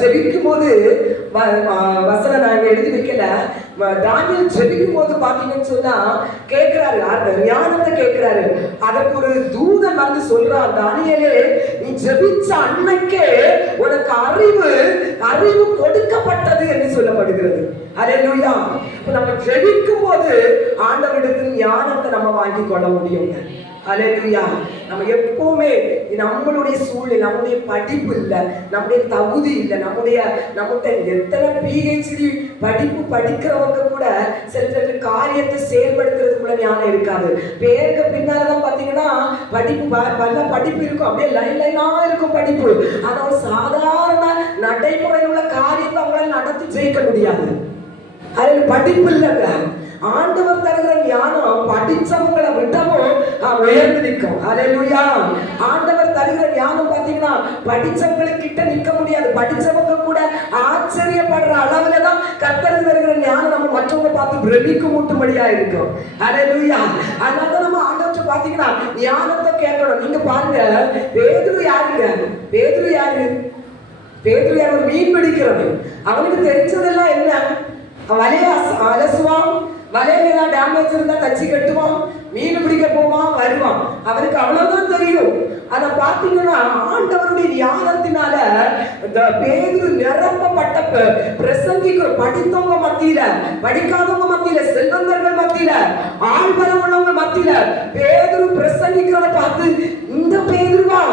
ஜெபிக்கும் போது வசனம் நாங்க எழுதி வைக்கல, தானியேல் ஜெபிக்கும் போது பாத்தீங்கன்னு சொன்னா கேட்கிறாரு, ஞானத்தை கேட்கிறாரு. அதற்கு ஒரு தூதன் வந்து சொல்றான், தானியேலே நீ ஜெபிச்ச அன்னைக்கே உனக்கு அறிவு கொடுக்கப்பட்டது என்று சொல்லப்படுகிறது. ஹல்லேலூயா. நம்ம ஜெபிக்கும் போது ஆண்டவரிடத்தில் ஞானத்தை நம்ம வாங்கி கொள்ள முடியும். ஹல்லேலூயா. நம்ம எப்பவுமே நம்மளுடைய சூழ்நிலை, நம்முடைய படிப்பு இல்லை, நம்முடைய தகுதி இல்லை, நம்மகிட்ட எத்தனை PhD படிப்பு படிக்கிறவங்க கூட சில காரியத்தை செயல்படுத்துறதுக்குள்ள ஞானம் இருக்காது. பேருக்கு பின்னால்தான் பாத்தீங்கன்னா படிப்பு நல்ல படிப்பு இருக்கும், அப்படியே லைனா இருக்கும் படிப்பு. ஆனா ஒரு சாதாரண நடைமுறையில் உள்ள காரியத்தை அவங்களால நடத்தி ஜெயிக்க முடியாது. அதில் படிப்பு இல்லைங்க. ஆண்டவர் தருகிற ஞானம் படிச்சவங்களை விட்டவும் உயர்ந்து நிற்கும். ஹல்லேலூயா. ஆண்டவர் தருகிற ஞானம் பாத்தீங்கன்னா படிச்சவங்களுக்கு கிட்ட நிற்க முடியாது. படிச்சவங்க கூட ஆச்சரியப்படுற அளவுல தான் கர்த்தர் தருகிற ஞானம் நம்ம மற்றவங்க பார்த்து பிரமிக்க மூட்டும்படியா இருக்கும். ஹல்லேலூயா. அதனால நம்ம ஆண்டவரை பாத்தீங்கன்னா ஞானத்தை கேட்கணும். நீங்க பாருங்க, பேதுரு யாருங்க? பேதுரு யாரு? மீன் பிடிக்கிறவன். அவனுக்கு தெரிஞ்சதெல்லாம் என்ன? வலைய அலசுவான், வலையில ஏதாவது டேமேஜ் இருந்தா தச்சு கட்டுவான், மீன் பிடிக்க போவான், வருவான். அவருக்கு அவ்வளவுதான் தெரியும். அதை பார்த்தீங்கன்னா ஆண்டவருடைய ஞானத்தினால பேதுரு நிரப்பப்பட்ட பிரசங்கிக்கிற படித்தவங்க மத்தியில, படிக்காதவங்க மத்தியில, செல்வந்தர்கள் மத்தியில, ஆழ்பலம் உள்ளவங்க மத்தியில பேதுரு பிரசங்கிக்கிறத பார்த்து இந்த பேதுருவா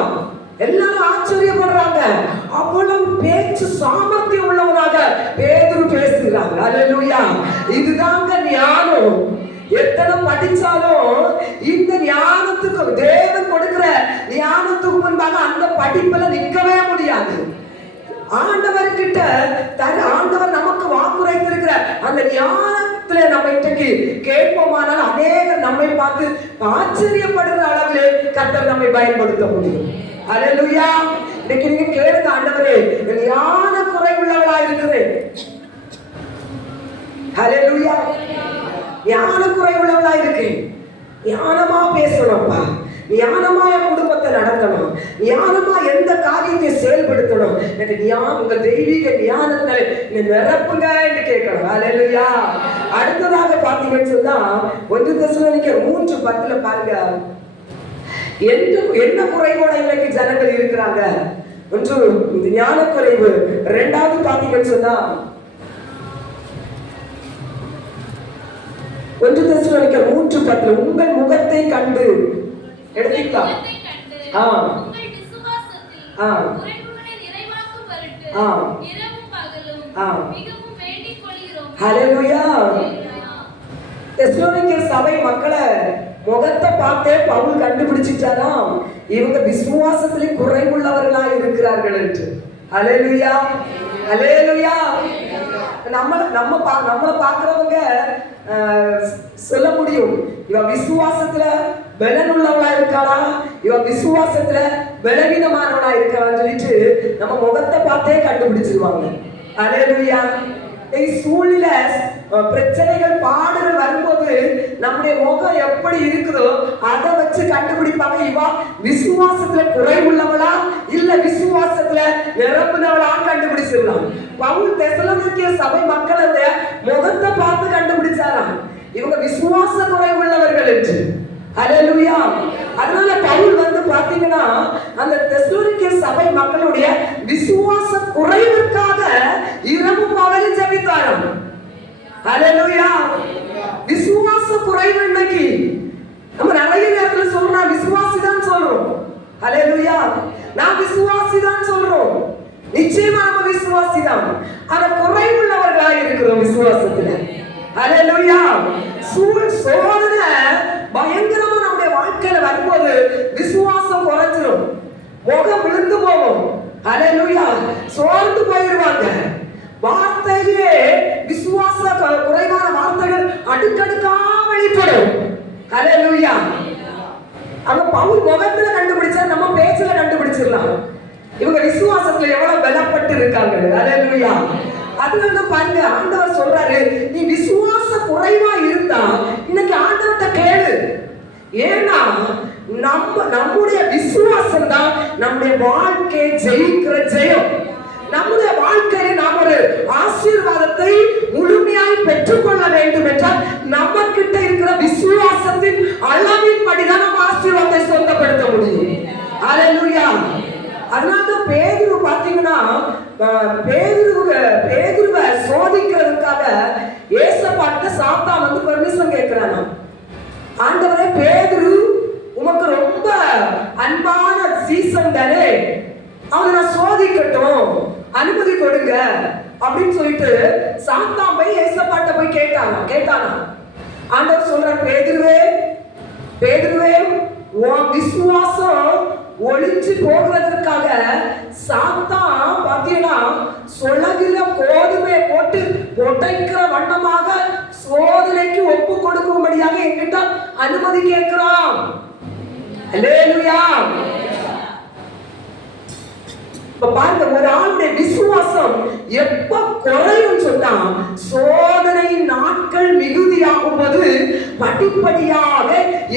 எல்லாரும் ஆச்சரியப்படுறாங்க. அவ்வளவு பேச்சு சாமர்த்தியம் உள்ளவனாக பேதுரு பேசுகிறாங்க. ஹல்லேலூயா. இதுதாங்க ஞானம். எத்தனை படிச்சாலும் இந்த ஞானத்துக்கு, தேவன் கொடுக்கிற ஞானத்துக்கு முன்பாக அந்த படிப்புல நிற்கவே முடியாது. ஆண்டவர்கிட்ட ஆண்டவர் நமக்கு வாக்குரைத்திருக்கிற அந்த ஞானத்துல நம்ம இன்றைக்கு கேட்போமானால் அநேகர் நம்மை பார்த்து ஆச்சரியப்படுகிற அளவிலே கர்த்தர் நம்மை பயன்படுத்த முடியும். ஹல்லேலூயா. இன்னைக்கு நீங்க கேளுங்க, ஆண்டவரே ஞான குறைவுள்ளவளா இருக்கிறேன். ஹல்லேலூயா. ஞான குறைவுள்ளவளா இருக்கேன். ஞானமா பேசணும்ப்பா, ஞானமா என் குடும்பத்தை நடத்தணும், ஞானமா எந்த காரியத்தை செயல்படுத்தணும், எனக்கு உங்க தெய்வீக ஞானத்தை நிரப்புங்க என்று கேட்கணும். ஹல்லேலூயா. அடுத்ததாக பாத்தீங்கன்னு சொன்னா 1 தெசலோனிக்கர் 3:10 பாருங்க, என்ன குறைவோட இன்னைக்கு ஜனங்கள் இருக்கிறாங்க. ஒன்று ஞான குறைவு, இரண்டாவது பாத்தீங்கன்னு சொன்னா 1 தெசலோனிக்கர் 3:10 உங்கள் முகத்தை கண்டு எடுத்துக்கலாம். ஹல்லேலூயா. தெசலோனிக்கர் சபை மக்களை முகத்தை பார்த்தே பவுல் கண்டுபிடிச்சிட்டாராம், இவங்க விசுவாசத்திலே குறைவுள்ளவர்களா இருக்கிறார்கள் என்று. ஹல்லேலூயா, ஹல்லேலூயா. நம்மளை பார்க்கிறவங்க சொல்ல முடியும், இவ விசுவாசத்துல பலன் உள்ளவளா இருக்காளா, இவ விசுவாசத்துல பலவீனமானவளா இருக்காளான்னு சொல்லிட்டு நம்ம முகத்தை பார்த்தே கண்டுபிடிச்சிருவாங்க. ஹல்லேலூயா. சூழ்நிலை பிரச்சனைகள் பாடுகள் வரும்போது நம்முடைய முகம் எப்படி இருக்குதோ அதை வச்சு கண்டுபிடிப்பாங்க, இவா விசுவாசத்துல குறைவுள்ளவளா இல்ல விசுவாசத்துல நிரம்பினவளான்னு கண்டுபிடிச்சிடலாம். பவுல் தெசலோனிக்கேயர் சபை மக்களுடைய முகத்தை பார்த்து கண்டுபிடிச்சாராம், இவங்க விசுவாச குறைவுள்ளவர்கள் என்று. ஹல்லேலூயா. அதனால பவுல் வந்து பாத்தீங்கன்னா அந்த தெசலோனிக்கேயர் சபை மக்களுடைய விசுவாச குறைவிற்காக இரவு பகலும் ஜெபித்தாராம். ஹல்லேலூயா. விசுவாச குறைவு இன்னைக்கு நம்ம நிறைய நேரத்துல சொல்றோம், விசுவாசி தான் சொல்றோம். ஹல்லேலூயா. நான் விசுவாசி தான் சொல்றோம், நிச்சயமா நம்ம விசுவாசி தான், ஆனா குறைவுள்ளவர்களா இருக்கிறோம் விசுவாசத்துல. ஹல்லேலூயா. சோதனை பயங்கரமா நம்முடைய வாழ்க்கையில வரும்போது விசுவாசம் குறைஞ்சிரும், முகம் விழுந்து போகும். ஹல்லேலூயா. சோர்ந்து போயிடுவாங்க. வார்த்தையிலே விசுவாச குறைவான வார்த்தைகள் அடுக்கடுக்கா வெளிப்படும். ஹல்லேலூயா. அங்க பவுல் முகத்துல கண்டுபிடிச்சா நம்ம பேச்சுல கண்டுபிடிச்சிடலாம் இவங்க விசுவாசத்துல எவ்வளவு பலப்பட்டு இருக்காங்க. ஹல்லேலூயா. அதனால பாருங்க, ஆண்டவர் சொல்றாரு, நீ விசுவாச குறைவா இருந்தா இன்னைக்கு ஆண்டவர்கிட்ட கேளு. ஏன்னா நம்முடைய விசுவாசம் தான் நம்முடைய வாழ்க்கையை ஜெயிக்கிற ஜெயம். நம்முடைய வாழ்க்கையை நாம் ஒரு ஆசீர்வாதத்தை முழுமையாய் பெற்றுக்கொள்ள வேண்டும் என்றால் நம்ம கிட்ட இருக்கிற விசுவாசத்தின் அளவின் படிதான் நம்ம ஆசீர்வாதத்தை சொந்தப்படுத்த முடியும். ஹல்லேலூயா. அதனால பேதுரு பாத்தீங்கன்னா பேதுருவை சோதிக்கிறதுக்காக ஏசப்பாட்ட சாத்தான் வந்து பெர்மிஷன் கேட்கிறானா, ஆண்டவரே பேதுரு உமக்கு ரொம்ப அன்பான சீசன் தானே, அவனை நான் சோதிக்கட்டும், அனுமதி கொடுங்க அப்படின்னு சொல்லிட்டு சாத்தான் போய் ஏசப்பாட்ட போய் கேட்டானா. ஆண்டவர் சொல்றார், பேதுருவே உன் விசுவாசம் ஒளிஞ்சு போகிறதற்காக சாத்தான் பாத்தீங்கன்னா சொலகில கோதுமையை போட்டு பொடைக்கிற வண்ணமாக சோதனைக்கு ஒப்பு கொடுக்கும்படியாக என்கிட்ட அனுமதி கேட்கிறான். ஹல்லேலூயா. இப்ப பாருங்க, ஒரு ஆளுடைய விசுவாசம் எப்ப குறையும் சொன்னா சோதனையின் நாட்கள் மிகுதியாகும் போது படிப்படியாக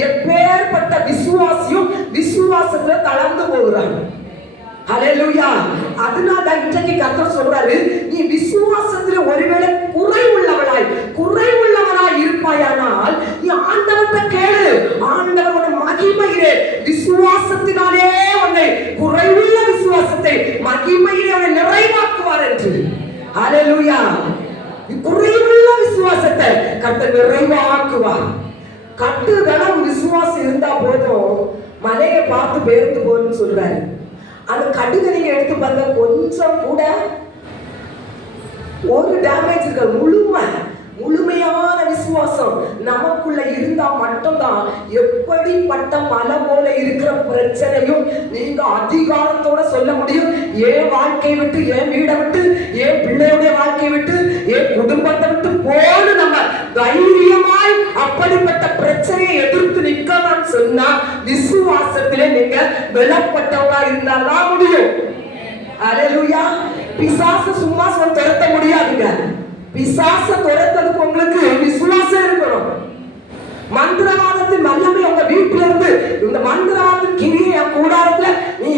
எப்பேற்பட்ட விசுவாசியும் விசுவாசத்துல தளர்ந்து போகிறாங்க. ஹல்லேலூயா. அதனால இன்றைக்கு கர்த்தர் சொல்றாரு, நீ விசுவாசத்துல ஒருவேளை குறைவுள்ளவனாய் இருப்பாயானால் நீ ஆண்டவர்கிட்ட கேளு, ஆண்டவர் உன் மகிமையிலே விசுவாசத்தினாலே உன்னை குறைவுள்ள விசுவாசத்தை மகிமையிலே உன்னை நிறைவாக்குவார் என்று. ஹல்லேலூயா. குறைவுள்ள விசுவாசத்தை கர்த்தர் நிறைவாக்குவார். கட்டுகளவு விசுவாசம் இருந்தா போதும், மலையை பார்த்து பேர்ந்து போன்னு சொல்றாரு. அந்த கடுகை நீங்க எடுத்து பாருங்க, கொஞ்சம் கூட ஒரு டேமேஜ் இருக்க முழுமையான விசுவாசம் நமக்குள்ள இருந்தா மட்டும்தான் எப்படிப்பட்ட மலை போல இருக்கிற பிரச்சனையும் நீங்க அதிகாரத்தோட சொல்ல முடியும். ஏன் வாழ்க்கையை விட்டு, ஏன் வீடை விட்டு, ஏன் பிள்ளையுடைய வாழ்க்கையை விட்டு, ஏன் குடும்பத்தை விட்டு போன நம்ம தைரியமாய் அப்படிப்பட்ட பிரச்சனையை எதிர்த்து நிக்கலாம் சொன்னா விசுவாசத்திலே நீங்க பலப்பட்டவங்களா இருந்தாதான் முடியும். ஹல்லேலூயா. பிசாசு சும்மா துரத்த முடியாதுங்க. பிசாச துரத்ததுக்கு உங்களுக்கு விசுவாசம் இருக்கணும். மந்திரவாதத்தின் வல்லமை உங்க வீட்டுல இருந்து இந்த மந்திரவாதத்தின் கிரியை கூடாரத்துல நீ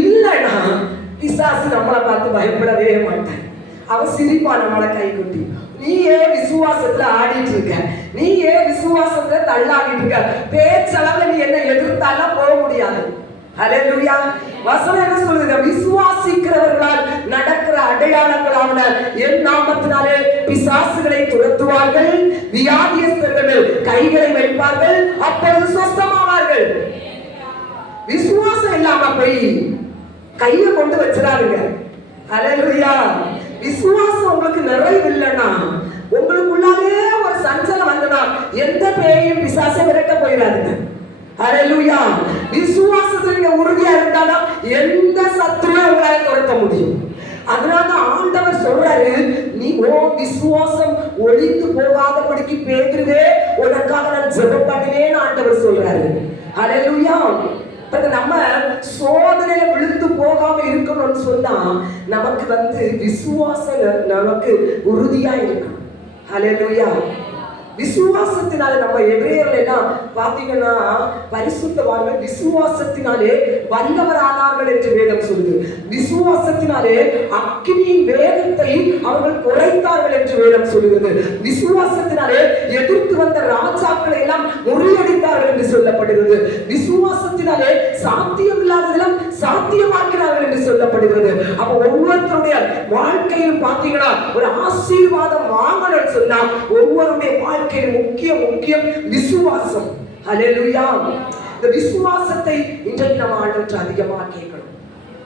இல்லைன்னா பிசாசு நம்மளை பார்த்து பயப்படவே மாட்டான். அவன் சிரிப்பா நம்மளை கை குட்டி. நீ ஏன் விசுவாசத்துல ஆடிட்டு இருக்க, நீ ஏன் விசுவாசத்துல தள்ளாடிட்டு இருக்க, பேச்சளவுல நீ என்ன எதிர்த்தாலும் போக முடியாது. ஹல்லேலூயா. வசனம் என்ன சொல்லுது? விசுவாசிக்கிறவர்களால் நடக்கிற அடையாளங்களான என் நாமத்தினாலே பிசாசுகளை துரத்துவார்கள், வியாதியஸ்தர்கள் மேல் கைகளை வைப்பார்கள், அப்பொழுது சுஸ்தமாவார்கள். விசுவாசம் இல்லாம போய் கையை கொண்டு வச்சிடாருங்க. ஹல்லேலூயா. விசுவாசம் உங்களுக்கு நிறைவு இல்லைன்னா, உங்களுக்குள்ளாலே ஒரு சஞ்சலம் வந்தனா எந்த பேயும் பிசாசை விரட்ட போயிடாதுங்க. ஹல்லேலூயா. விசுவாசத்துல நீங்க உறுதியா இருந்தாதான் எந்த சத்துருவை உங்களால துரத்த முடியும். அதனால ஆண்டவர் சொல்றாரு, நீ விசுவாசம் ஒழிந்து போகாதபடிக்கு பேதுருவே உனக்காக நான் ஜெபம் பண்ணுவேன்னு ஆண்டவர் சொல்றாரு. ஹல்லேலூயா. நம்ம சோதனையில விழுந்து போகாம இருக்கணும்னு சொன்னா நமக்கு விசுவாசம் நமக்கு உறுதியா இருக்கணும். ஹல்லேலூயா. விசுவாசத்தினால நம்ம எபிரேயர்ல எல்லாம் பாத்தீங்கன்னா பரிசுத்தவான்கள் விசுவாசத்தினாலே வல்லவரானார்கள் என்று வேதம் சொல்லுது. விசுவாசத்தினாலே அக்கினியின் வேகத்தை அவர்கள் குறைத்தார்கள் என்று வேதம் சொல்லுகிறது. விசுவாசத்தினாலே எதிர்த்து வந்த ராஜாக்களை எல்லாம் முறியடித்தார்கள் என்று சொல்லப்படுகிறது. விசுவாசத்தினாலே சாத்தியம் இல்லாததெல்லாம் சாத்தியமாக்கிறார்கள் என்று சொல்லப்படுகிறது. அப்ப ஒவ்வொருத்தருடைய வாழ்க்கையும் பாத்தீங்கன்னா ஒரு ஆசீர்வாதம் வாங்கணும்னு சொன்னா ஒவ்வொருடைய வாழ்க்கையில் முக்கியம் விசுவாசம். ஹல்லேலூயா. இந்த விசுவாசத்தை இன்றைக்கு நம்ம ஆண்டவற்றை அதிகமா கேட்கணும்.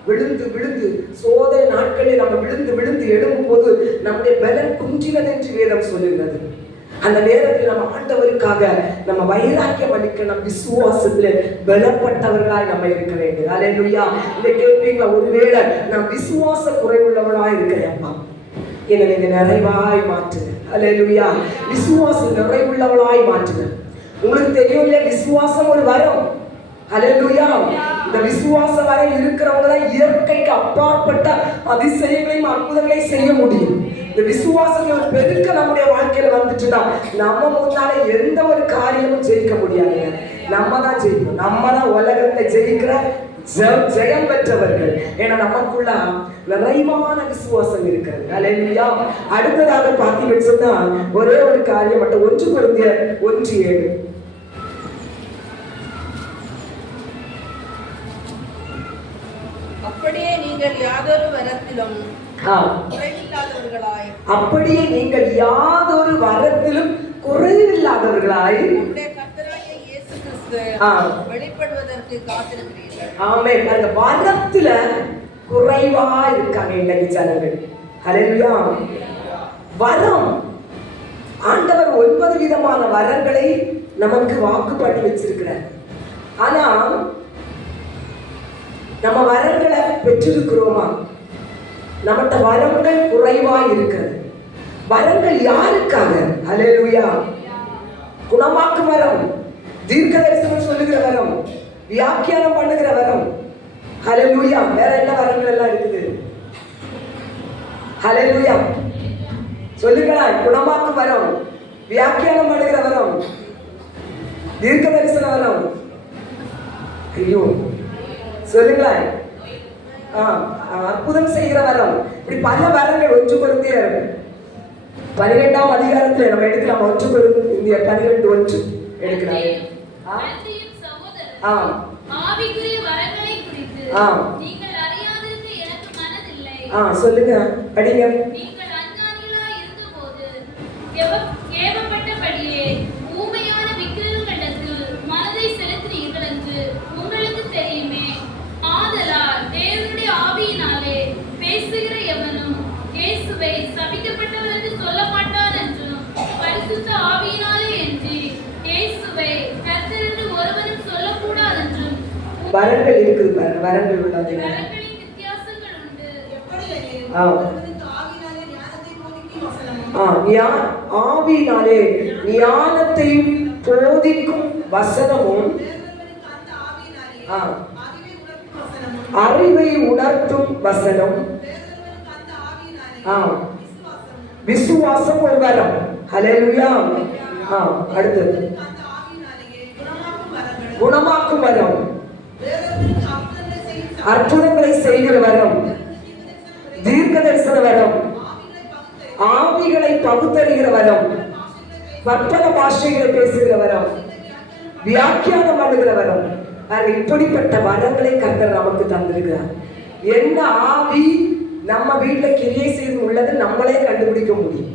விழுந்து சோதனை நாட்களில் நம்ம விழுந்து எழும்பும் போது நம்முடைய பலன் குன்றினது என்று வேதம் சொல்லுகிறது. அந்த நேரத்தில் நம்ம ஆண்டவருக்காக நம்ம வைராக்கியம் அளிக்க நம் விசுவாசத்துல பலப்பட்டவர்களாய் நம்ம இருக்க வேண்டும். ஹல்லேலூயா. இதை கேட்பீங்களா? ஒருவேளை நான் விசுவாச குறைவுள்ளவளாய் இருக்கிறேன்ப்பா, என்னை நீங்க நிறைவாய் மாற்றுங்க. ஹல்லேலூயா. விசுவாசம் நிறைவுள்ளவளாய் மாற்றுங்க. உங்களுக்கு தெரியும் இல்லையா, விசுவாசம் ஒரு வரம். ஹல்லேலூயா. இந்த விசுவாச வரம் இருக்கிறவங்க தான் இயற்கைக்கு அப்பாற்பட்ட அதிசயங்களையும் அற்புதங்களையும் செய்ய முடியும். இந்த விசுவாசம் ஒரு பெருக்க நம்முடைய வாழ்க்கையில வந்துட்டுனா நம்ம முன்னால எந்த ஒரு காரியமும் ஜெயிக்க முடியாது. நம்ம தான் ஜெயிப்போம். நம்ம தான் உலகத்தை ஜெயிக்கிற ஜெயம் பெற்றவர்கள். ஏன்னா நமக்குள்ள நிறைவான விசுவாசம் இருக்கிறது. ஹல்லேலூயா. அடுத்ததாக பார்த்தீங்கன்னு சொன்னா ஒரே ஒரு காரியம் மட்டும், 1 கொரிந்தியர் 1:7. அப்படியே நீங்கள் யாதொரு வரத்திலும் குறைவில்லாதவர்களாய், அப்படியே நீங்கள் யாதொரு வரத்திலும் குறைவில்லாதவர்களாய் கர்த்தராகிய இயேசு கிறிஸ்து வெளிப்படுவதற்கு காத்திருக்கிறீர்கள். ஆமென். அந்த வரத்துல குறைவா இருக்காங்க இன்னைக்கு ஜனங்கள். ஹல்லேலூயா. வரம், ஆண்டவர் 9 விதமான வரங்களை நமக்கு வாக்கு பண்ணி வச்சிருக்கிறார். ஆனா நம்ம வரங்களை பெற்றிருக்கிறோமா? நம்மகிட்ட வரங்கள் குறைவா இருக்கிறது. வரங்கள் யாருக்காக? ஹல்லேலூயா. குணமாக்கும் வரம், தீர்க்க தரிசனம் சொல்லுகிற வரம், வியாக்கியானம் பண்ணுகிற வரம். ஹல்லேலூயா. வேற என்ன வரங்கள் எல்லாம் இருக்குது? ஹல்லேலூயா. சொல்லுங்களா? குணமாக்கும் வரம், வியாக்கியானம் பண்ணுகிற வரம், தீர்க்க தரிசன வரம். ஐயோ, சொல்லுங்களா? அற்புதம் செய்கிற வரம். இப்படி பல வரங்கள். 1 கொரிந்தியர் 12ஆம் அதிகாரத்துல நம்ம எடுக்கலாம். 1 கொரிந்தியர் 12:1 எடுக்கலாம். ஆவிக்குரிய வரங்களை குறித்து நீங்கள் அறியாதிருக்க எனக்கு மனதில்லை. சொல்லுங்க, படிங்க. நீங்கள் அஞ்ஞானிகளாய் இருந்தபோது ஏவப்பட்டபடியே ஊமையான விக்கிரகங்களிடத்தில் மனதை செலுத்தினீர்கள் என்று உங்களுக்கு தெரியுமே. ஆதலால் தேவனுடைய ஆவியினாலே பேசுகிற எவனும் இயேசுவை சபிக்கப்பட்டவர் என்று சொல்ல மாட்டான் என்றும், பரிசுத்த ஆவியினாலே என்று இயேசுவை கர்த்தர் என்று ஒருவனும் சொல்லக்கூடாது என்றும். வரங்கள் இருக்குது பாருங்க. வரங்கள் உள்ளது. வரங்களின் வித்தியாசங்கள் உண்டு. ஆவியினாலே ஞானத்தையும் போதிக்கும் வசனமும், அறிவை உணர்த்தும் வசனம், விசுவாசம் ஒரு வரம். ஹல்லேலூயா. அடுத்தது குணமாக்கும் வரம். அற்புதங்களை செய்கிற வரம், தீர்க்க தரிசன வரம், ஆவிகளை பகுத்தறிகிற வரம், பற்பல பாஷைகளை பேசுகிற வரம், வியாக்கியானம் பண்ணுகிற வரம். இப்படிப்பட்ட வரங்களை கர்த்தர் நமக்கு தந்திருக்கிறார். என்ன ஆவி நம்ம வீட்டுல கிரியை செய்து உள்ளது நம்மளே கண்டுபிடிக்க முடியும்.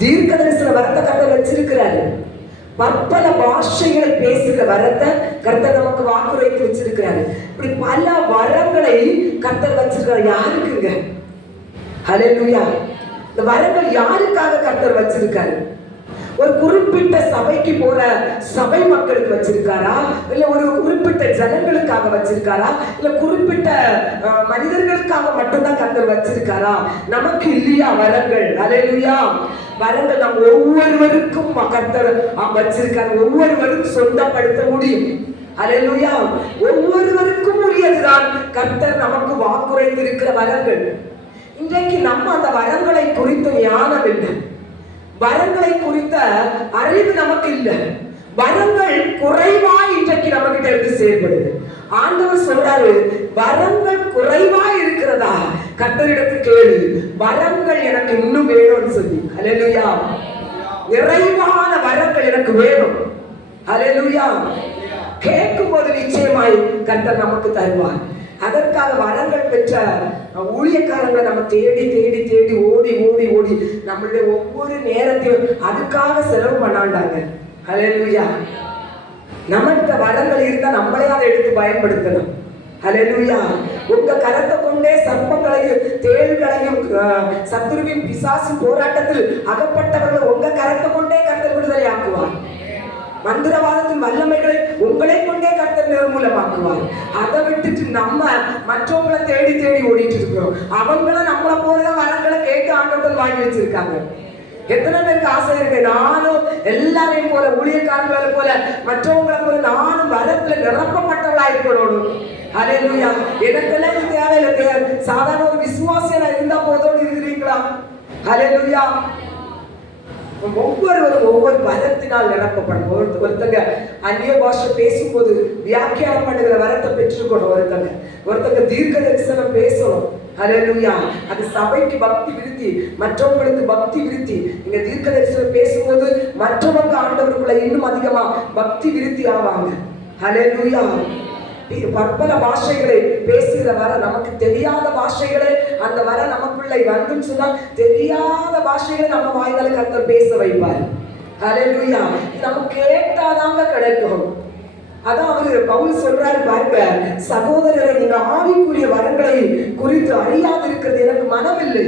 தீர்க்க தரிசன வரத்தை கர்த்தர் வச்சிருக்கிறாரு. பற்பல பாஷைகளை பேசுகிற வரத்தை கர்த்தர் நமக்கு வாக்குரைத்து வச்சிருக்கிறாரு. இப்படி பல வரங்களை கர்த்தர் வச்சிருக்கிறார். யாருக்குங்க? ஹல்லேலூயா. இந்த வரங்கள் யாருக்காக கர்த்தர் வச்சிருக்காரு? ஒரு குறிப்பிட்ட சபைக்கு போற சபை மக்களுக்கு வச்சிருக்காரா, இல்ல ஒரு குறிப்பிட்ட ஜனங்களுக்காக வச்சிருக்காரா, இல்ல குறிப்பிட்ட மனிதர்களுக்காக மட்டும்தான் கர்த்தர் வச்சிருக்காரா? நமக்கு இல்லையா வரங்கள்? ஹல்லேலூயா. வரங்கள் நம்ம ஒவ்வொருவருக்கும் கர்த்தர் வச்சிருக்காரு. ஒவ்வொருவரும் சொந்தப்படுத்த முடியும். ஹல்லேலூயா. ஒவ்வொருவருக்கும் உரியதுதான் கர்த்தர் நமக்கு வாக்குரைத்திருக்கிற வரங்கள். இன்றைக்கு நம்ம அந்த வரங்களை குறித்த ஞானம் இல்லை, வரங்களை குறித்த அறிவு நமக்கு இல்லை. வரங்கள் குறைவா இன்றைக்கு நம்ம கிட்ட இருந்து செயல்படுது. ஆண்டவர் சொல்றாரு, வரங்கள் குறைவா இருக்கிறதா? கர்த்தரிடத்து கேளு, வரங்கள் எனக்கு இன்னும் வேணும்னு சொல்லி. ஹல்லேலூயா. நிறைவான வரங்கள் எனக்கு வேணும். ஹல்லேலூயா. கேட்கும் போது நிச்சயமாய் கர்த்தர் நமக்கு தருவார். அதற்காக வரங்கள் பெற்ற ஊழியக்காரங்களை நம்ம தேடி தேடி தேடி ஓடி ஓடி ஓடி நம்மளுடைய ஒவ்வொரு நேரத்தையும் அதுக்காக செலவு பண்ணாண்டாங்க. ஹல்லேலூயா. நம்மகிட்ட வரங்கள் இருந்தா நம்மளே அதை எடுத்து பயன்படுத்தணும். ஹல்லேலூயா. உங்க கரத்தை கொண்டே சர்ப்பங்களையும் தேள்களையும் சத்துருவின் பிசாசின் போராட்டத்தில் அகப்பட்டவர்கள் உங்க கரத்தை கொண்டே கர்த்தர் விடுதலை ஆக்குவார். மந்திரவாதத்தின் வல்லமைகளை உங்களை கொண்டே கர்த்தர் நிர்மூலமாக்குவார். அதை விட்டுட்டு நம்ம மற்றவங்களை தேடி தேடி ஓடிட்டு இருக்கிறோம். அவங்கள நம்மளை போலதான் வரங்களை கேட்டு ஆண்டவர்கள் வாங்கி வச்சிருக்காங்க. எத்தனை பேருக்கு ஆசை இருக்கு, நானும் எல்லாரையும் போல ஊழியக்காரங்களை போல மற்றவங்களை போல நானும் வரத்துல நிரப்பப்பட்டவளா இருக்கணும். ஹல்லேலூயா. எனக்கெல்லாம் இது தேவையில்லை, சாதாரண ஒரு விசுவாசியா இருந்தா போதோடு இருக்கிறீங்களா? ஹல்லேலூயா. ஒவ்வொருவரும் ஒவ்வொரு வரத்தினால் நிரப்பப்படும். ஒருத்தங்க அந்நிய பாஷை பேசும்போது வியாக்கியானம் பண்ணுகிற வரத்தை பெற்றுக்கணும். ஒருத்தங்க தீர்க்க தரிசனம் பேசணும். ஹல்லேலூயா. அது சபைக்கு பக்தி விருத்தி, மற்றவங்களுக்கு பக்தி விருத்தி. நீங்க தீர்க்க தரிசனம் பேசும்போது மற்றவங்க ஆண்டவருக்குள்ள இன்னும் அதிகமா பக்தி விருத்தி ஆவாங்க. ஹல்லேலூயா. பற்பல பாஷைகளை பேசுகிற வர, நமக்கு தெரியாத பாஷைகளை அந்த வர நமக்குள்ள வந்துன்னு சொன்னா தெரியாத பாஷைகளை நம்ம வாய்களை கர்த்தர் பேச வைப்பார். ஹல்லேலூயா. நம்ம கேட்டாதாங்க கிடைக்கும். அதான் அவரு பவுல் சொல்றாரு பாருங்க, சகோதரரை நீங்க ஆவிக்குரிய வரங்களை குறித்து அறியாது இருக்கிறது எனக்கு மனமில்லை.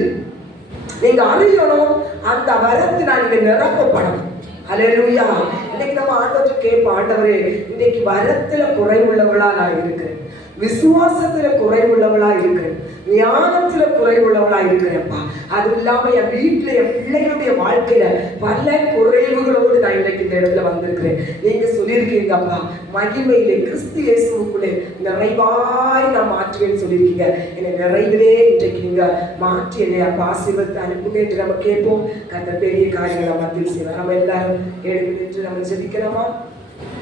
நீங்க அறியணும், அந்த வரத்தினால் நீங்க நிரப்பப்படணும். ஹல்லேலூயா. இன்னைக்கு நம்ம ஆண்டவரை கேட்போம், ஆண்டவரே இன்னைக்கு வரத்துல குறைவுள்ளவளா நான் இருக்கிறேன், விசுவாசத்துல குறைவுள்ளவளா இருக்கிறேன், ஞானத்துல குறைவுள்ளவளா இருக்கிறேன்ப்பா. அது இல்லாம என் வீட்டுல என் பிள்ளைகளுடைய வாழ்க்கையில பல குறைவுகளோடு நான் இன்னைக்கு இந்த இடத்துல வந்திருக்கிறேன். நீங்க சொல்லியிருக்கீங்கப்பா, மகிமையிலே கிறிஸ்து இயேசுவுக்குள்ளே நிறைவாய் நான் மாற்றுவேன்னு சொல்லியிருக்கீங்க. என்னை நிறைவிலே இன்றைக்கு நீங்க மாற்றி என்னை அப்பா ஆசீர்வதித்து அனுப்புங்க என்று நம்ம கேட்போம். கர்த்தர் பெரிய காரியங்களை மத்தியில் செய்வார். நம்ம எல்லாரும் எழுந்து நின்று நம்ம ஜெபிக்கலாமா?